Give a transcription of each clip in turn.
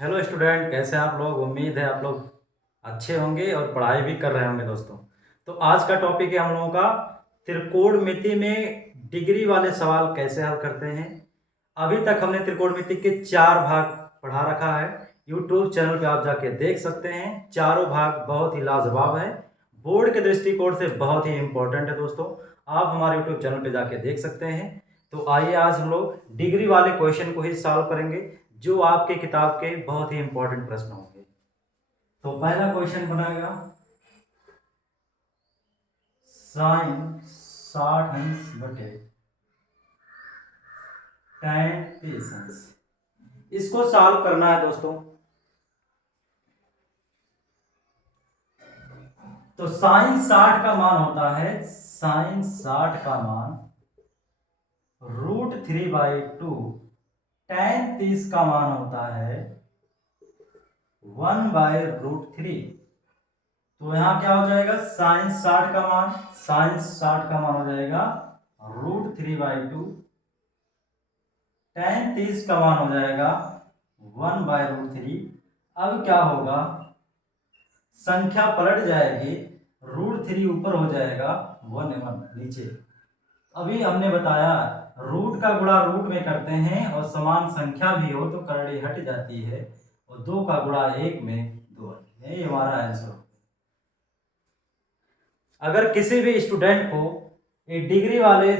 Hello student, कैसे हैं आप लोग। उम्मीद है आप लोग अच्छे होंगे और पढ़ाई भी कर रहे होंगे दोस्तों। तो आज का टॉपिक है हम लोगों का त्रिकोणमिति में डिग्री वाले सवाल कैसे हल करते हैं। अभी तक हमने त्रिकोणमिति के 4 भाग पढ़ा रखा है। यूट्यूब चैनल पे आप जाके देख सकते हैं। चारों भाग बहुत ही लाजवाब है, बोर्ड के दृष्टिकोण से बहुत ही इंपॉर्टेंट है दोस्तों। आप हमारे यूट्यूब चैनल पे जाके देख सकते हैं। तो आइए आज हम लोग डिग्री वाले क्वेश्चन को ही सॉल्व करेंगे, जो आपके किताब के बहुत ही इंपॉर्टेंट प्रश्न होंगे। तो पहला क्वेश्चन बनाएगा साइन 60 बटे tan 30। इसको सॉल्व करना है दोस्तों। तो साइन 60 का मान होता है, साइन 60 का मान √3/2। tan 30 का मान होता है 1/√3। तो यहां क्या हो जाएगा, साइन 60 का मान, साइन 60 का मान हो जाएगा √3/2। tan 30 का मान हो जाएगा 1/√3। अब क्या होगा, संख्या पलट जाएगी, √3 ऊपर हो जाएगा, 1 नीचे। अभी हमने बताया रूट का गुणा रूट में करते हैं और समान संख्या भी हो तो करड़ी हट जाती है, और 2 का गुणा 1 में 2। यही हमारा आंसर हो। अगर किसी भी स्टूडेंट को एक डिग्री वाले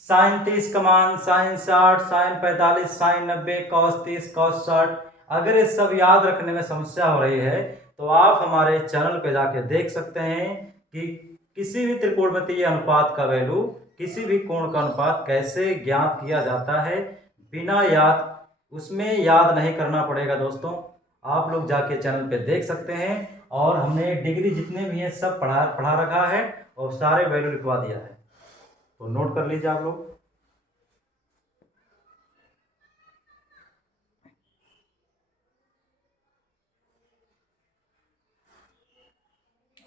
साइन 30 का मान, sine 60, sine 45, sine 90, cos 30, cos 60, अगर ये सब याद रखने में समस्या हो रही है तो आप हमारे चैनल पे जाके देख सकते हैं कि किसी भी त्रिकोणमितीय अनुपात का वैल्यू, किसी भी कोण का अनुपात कैसे ज्ञात किया जाता है बिना याद, उसमें याद नहीं करना पड़ेगा दोस्तों। आप लोग जाके चैनल पे देख सकते हैं, और हमने डिग्री जितने भी हैं सब पढ़ा पढ़ा रखा है और सारे वैल्यू लिखवा दिया है। तो नोट कर लीजिए आप लोग।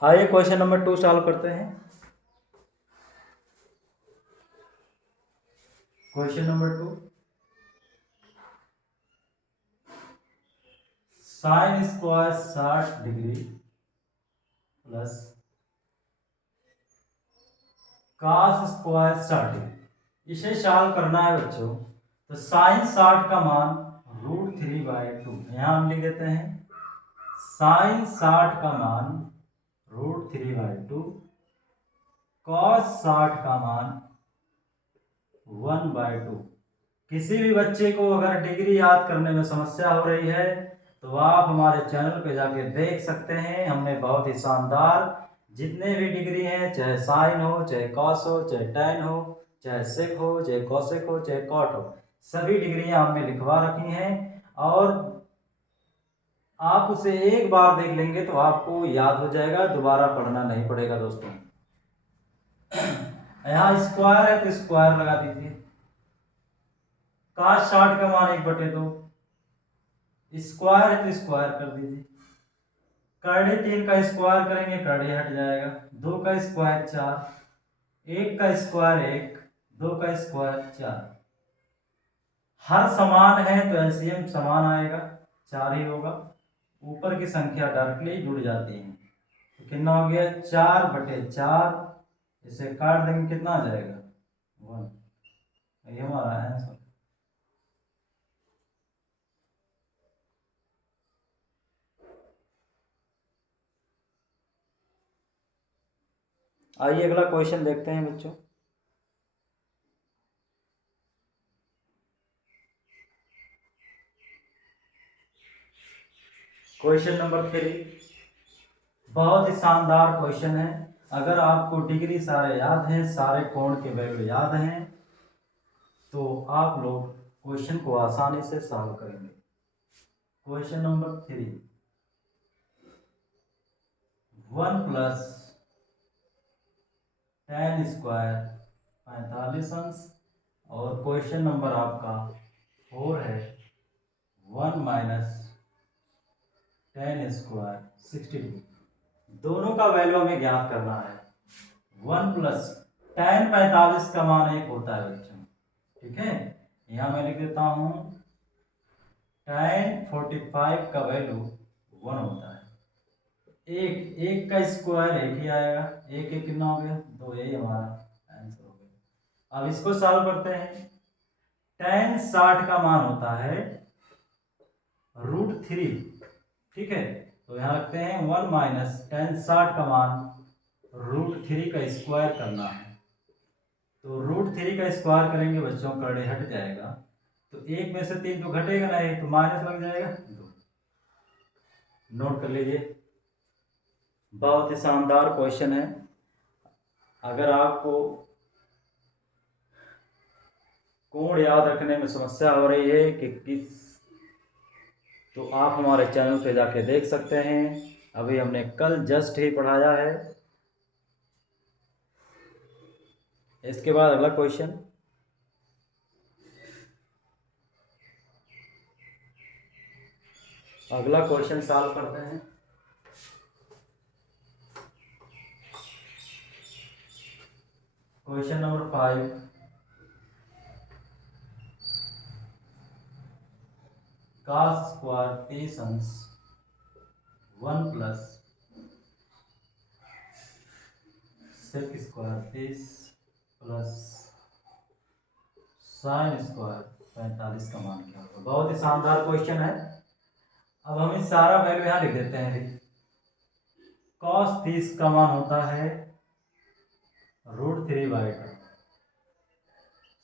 आइए क्वेश्चन नंबर 2 सॉल्व करते हैं। Question number 2, sine square 60 degree plus cos square 60। इसे सॉल्व करना है बच्चों। तो साइन 60 का मान √3/2, यहां हम लिख देते हैं साइन 60 का मान √3/2, कॉस 60 का मान 1/2। किसी भी बच्चे को अगर डिग्री याद करने में समस्या हो रही है तो आप हमारे चैनल पे जाके देख सकते हैं। हमने बहुत ही शानदार जितने भी डिग्री हैं, चाहे साइन हो, चाहे कॉस हो, चाहे टैन हो, चाहे सेक हो, चाहे कॉसेक हो, चाहे कॉट हो, सभी डिग्रियां हमने लिखवा रखी हैं। और आप उसे एक बार देख लेंगे तो आपको याद हो जाएगा, दोबारा पढ़ना नहीं पड़ेगा दोस्तों। यहाँ स्क्वायर है तो स्क्वायर लगा दीजिए। cos 60 का मान 1/2, स्क्वायर है तो स्क्वायर कर दीजिए। करड़े 3 का स्क्वायर करेंगे, करड़े हट जाएगा। 2 का स्क्वायर 4, 1 का स्क्वायर 1, 2 का स्क्वायर 4। हर समान है तो एलसीएम समान आएगा, 4 ही होगा। ऊपर की संख्या डायरेक्टली जुड़ जाती है। तो कितना हो गया, 4/4। इसे काट देंगे, कितना आ जाएगा, 1। ये हमारा आंसर। आइए अगला क्वेश्चन देखते हैं बच्चों। क्वेश्चन नंबर 3 बहुत ही शानदार क्वेश्चन है। अगर आपको डिग्री सारे याद हैं, सारे कोण के वैल्यू याद हैं, तो आप लोग क्वेश्चन को आसानी से सॉल्व करेंगे। Question number 3, 1 plus tan square 45 अंश, और क्वेश्चन नंबर आपका 4 है 1 माइनस tan स्क्वायर 60। दोनों का वैल्यू हमें ज्ञात करना है। 1 प्लस tan 45 का मान 1 होता है बच्चों, ठीक है। यहाँ मैं लिख देता हूँ tan 45 का वैल्यू 1 होता है। एक एक का स्क्वायर एक ही आएगा, एक एक कितना हो गया 2, यही हमारा आंसर हो गया। अब इसको सॉल्व करते हैं। tan 60 का मान होता है √3, ठीक है। तो यहाँ रखते हैं 1 माइनस tan 60 का मान √3 का स्क्वायर करना है। तो √3 का स्क्वायर करेंगे बच्चों, करड़े हट जाएगा, तो एक में से 3 तो घटेगा नहीं, तो माइनस लग जाएगा 2। नोट कर लीजिए, बहुत ही शानदार क्वेश्चन है। अगर आपको कोण याद रखने में समस्या हो रही है कि किस, तो आप हमारे चैनल पे जाके देख सकते हैं। अभी हमने कल जस्ट ही पढ़ाया है। इसके बाद अगला क्वेश्चन, अगला क्वेश्चन सॉल्व करते हैं। Question number 5, cos square t सन्स 1 plus sec square 30 plus sine square 45 का मान क्या होगा। बहुत ही शानदार क्वेश्चन है। अब हम इस सारा वैल्यू यहाँ लिख देते हैं। cos 30 का मान होता है √3/2।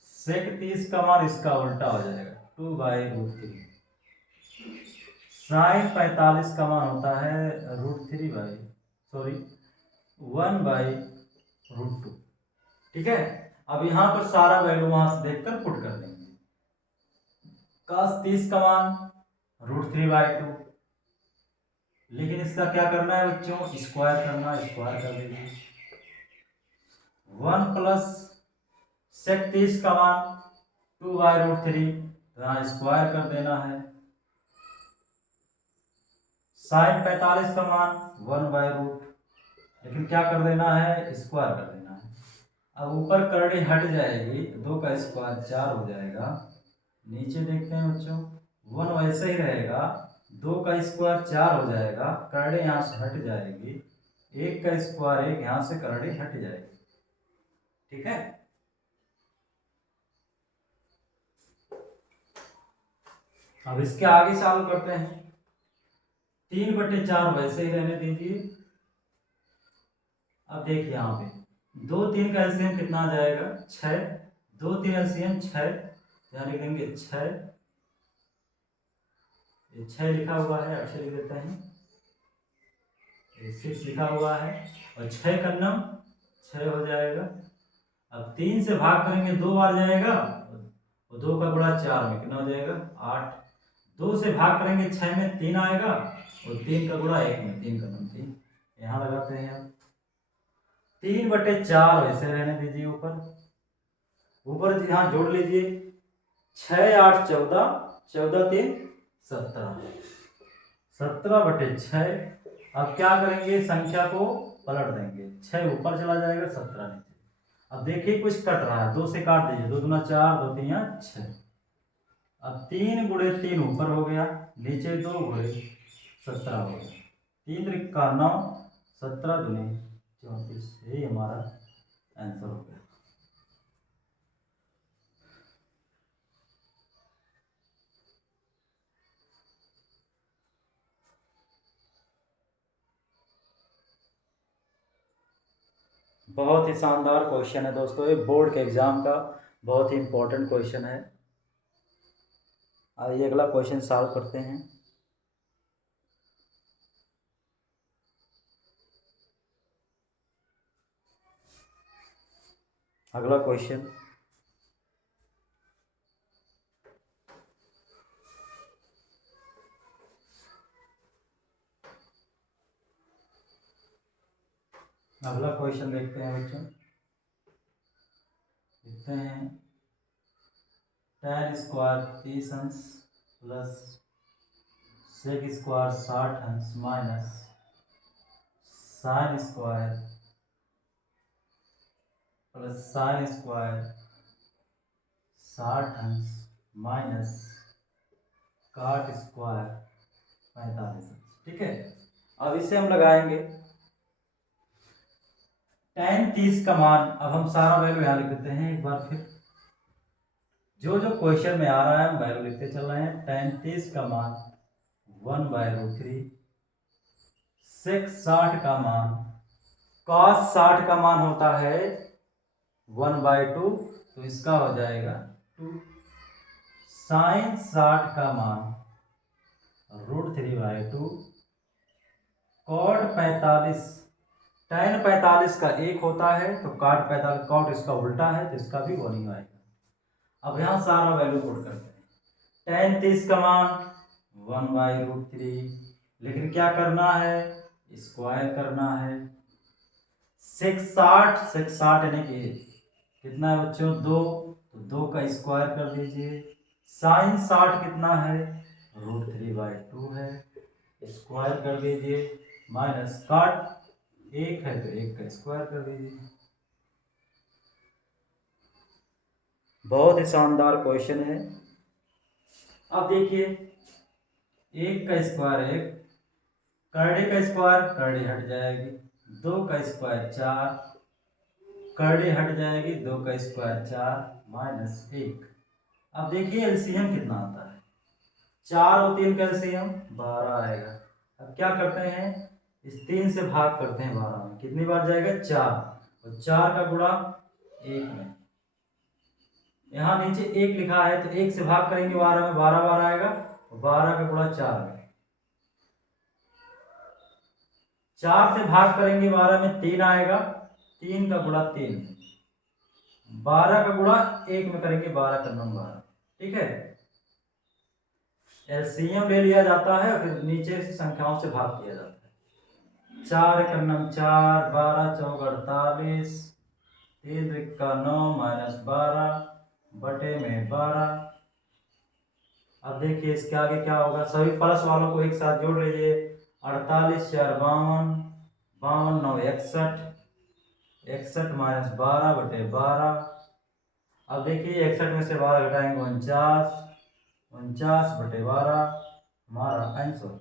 सेक 30 का मान इसका उल्टा हो जाएगा 2/√3। साइन 45 का मान होता है √1/2, ठीक है। अब यहाँ पर सारा वैल्यू वहां से देखकर पुट कर देंगे। cos 30 का मान √3/2, लेकिन इसका क्या करना है बच्चों, स्क्वायर करना है, स्क्वायर कर दीजिए। 1 प्लस सेक 30 का मान 2/√3, तो यहाँ स्क्वायर कर देना है। साइन 45 का मान 1/√, लेकिन क्या कर देना है, स्क्वायर कर देना है। अब ऊपर करड़ी हट जाएगी, 2 का स्क्वायर 4 हो जाएगा। नीचे देखते हैं बच्चों, 1 वैसे ही रहेगा, 2 का स्क्वायर 4 हो जाएगा, करड़ी यहाँ से हट जाएगी, 1 का स्क्वायर 1, यहाँ से करड़ी हट जाएगी, ठीक है। अब इसके आगे सॉल्व करते हैं। 3/4 वैसे ही रहने दीजिए। अब देखिए यहाँ पे 2 3 का एलसीएम कितना आ जाएगा 6, 2 3 एलसीएम 6, यहाँ लिख देंगे 6, ये 6 लिखा हुआ है, 8 लिख देते हैं, ये 6 लिखा हुआ है, और 6 का नम 6 हो जाएगा। अब 3 से भाग करेंगे 2 बार जाएगा, और 2 का गुणा 4 में कितना हो जाएगा 8। 2 से भाग करेंगे 6 में 3 आएगा, और 3 का गुणा 1 में 3 का नम 3, यहाँ लगाते हैं अब 3/4 वैसे रहने दीजिए। ऊपर ऊपर यहाँ जोड़ लीजिए, 6 8 14, 14 3 17, 17/6। अब क्या करेंगे, संख्या को पलट देंगे, 6 ऊपर चला जाएगा, 17 नीचे। अब देखिए कुछ कट रहा है, 2 से काट दीजिए, 2 दूना 4, 2 3 6। अब 3 गुणे 3 ऊपर हो गया, नीचे 2 गुणे 17 हो गया, 3 त्रिका 9, 17 दूनी 34, यही हमारा आंसर हो गया। बहुत ही शानदार क्वेश्चन है दोस्तों, ये बोर्ड के एग्जाम का बहुत ही इंपॉर्टेंट क्वेश्चन है। आइए अगला क्वेश्चन सॉल्व करते हैं। अगला क्वेश्चन, अगला क्वेश्चन देखते हैं बच्चों। देखते हैं tan स्क्वायर 30 अंश प्लस सेक स्क्वायर 60 अंश minus sine square plus sine square 60 अंश माइनस काट स्क्वायर 45। ठीक है, अब इसे हम लगाएंगे tan 30 का मान। अब हम सारा वैल्यू यहाँ लिख देते हैं एक बार फिर, जो जो क्वेश्चन में आ रहा है हम वैल्यू लिखते चल रहे हैं। tan 30 का मान 1/√3, sec 60 का मान, cos 60 का मान होता है 1/2, तो इसका हो जाएगा 2। sin 60 का मान √3/2, cot 45, tan 45 का 1 होता है तो cot 45, cot इसका उल्टा है तो इसका भी 1 ही आएगा। अब यहाँ सारा वैल्यू पुट करते हैं। tan 30 का मान 1/√3, लेकिन क्या करना है, स्क्वायर करना है। sec 60 यानी कि कितना है बच्चों, 2, तो 2 का स्क्वायर कर दीजिए। sin 60 कितना है, √3/2 है, स्क्वायर कर दीजिए। माइनस काट 1 है तो 1 का स्क्वायर कर दीजिए। बहुत ही शानदार क्वेश्चन है। अब देखिए, 1 का स्क्वायर 1, करड़े का स्क्वायर करड़े हट जाएगी, 2 का स्क्वायर 4, करड़े हट जाएगी, 2 का स्क्वायर 4, माइनस 1। अब देखिए एलसीएम कितना आता है, 4 और 3 का एलसीएम 12 आएगा। अब क्या करते हैं, इस 3 से भाग करते हैं 12 में, कितनी बार जाएगा, 4, और 4 का गुणा 1 में। यहाँ नीचे 1 लिखा है तो 1 से भाग करेंगे 12 में, 12 बार आएगा, 12 का गुणा 4 में। 4 से भाग करेंगे 12 में, 3 आएगा, 3 का गुणा 3, 12 का गुणा 1 में करेंगे, 12 का 9 12। ठीक है, एलसीएम ले लिया जाता है और फिर नीचे से संख्याओं से भाग किया जाता है। 4 का 9 4, 12 चौक 48, 3 का 9, माइनस 12 बटे में 12। अब देखिए इसके आगे क्या होगा, सभी प्लस वालों को एक साथ जोड़ लीजिए। 48 4 52, 52 9 61, 61 माइनस 12 बटे 12। अब देखिए 61 में से 12 घटाएंगे 49, 49 बटे 12 हमारा आंसर।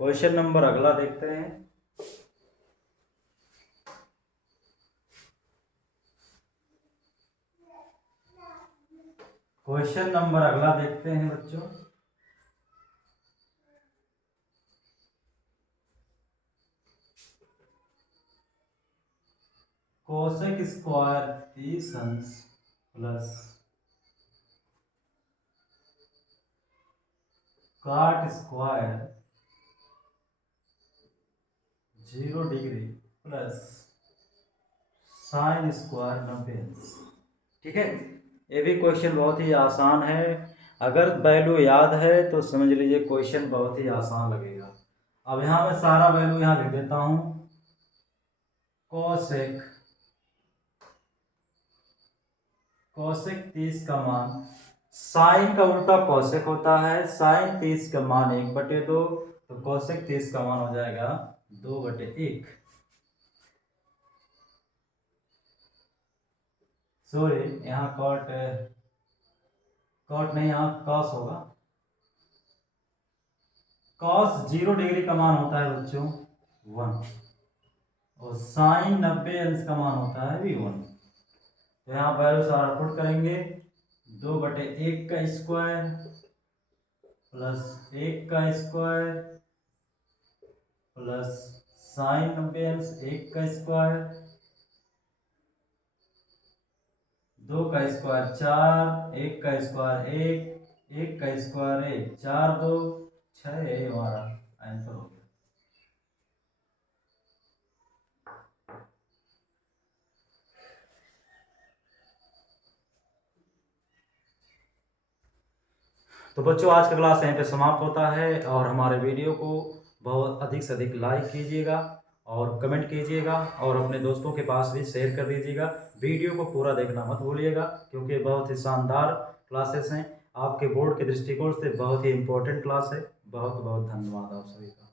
क्वेश्चन नंबर अगला देखते हैं। क्वेश्चन नंबर अगला देखते हैं बच्चों। कोसेक स्क्वायर 30 अंश प्लस काट square 0 degree plus sine square 90 अंश। ठीक है, ये भी क्वेश्चन बहुत ही आसान है। अगर वैल्यू याद है तो समझ लीजिए क्वेश्चन बहुत ही आसान लगेगा। अब यहाँ मैं सारा वैल्यू यहाँ लिख देता हूँ। कोसेक 30 का मान, साइन का उल्टा कोसेक होता है, साइन 30 का मान 1/2, तो कोसेक 30 का मान हो जाएगा 2/1। सॉरी, यहाँ कॉट नहीं, यहाँ कॉस होगा। कॉस 0 डिग्री का मान होता है बच्चों 1, और साइन 90 अंश का मान होता है भी 1। तो यहाँ वैल्यू सारा पुट करेंगे, 2/1 का स्क्वायर प्लस 1 का स्क्वायर प्लस साइन 90 अंश 1 का स्क्वायर, 2 का स्क्वायर 4, 1 का स्क्वायर 1, 1 का स्क्वायर 1, 4 2 6, यही हमारा आंसर हो गया। तो बच्चों आज का क्लास यहीं पे समाप्त होता है, और हमारे वीडियो को बहुत अधिक से अधिक लाइक कीजिएगा और कमेंट कीजिएगा और अपने दोस्तों के पास भी शेयर कर दीजिएगा। वीडियो को पूरा देखना मत भूलिएगा, क्योंकि बहुत ही शानदार क्लासेस हैं, आपके बोर्ड के दृष्टिकोण से बहुत ही इम्पोर्टेंट क्लास है। बहुत बहुत धन्यवाद आप सभी का।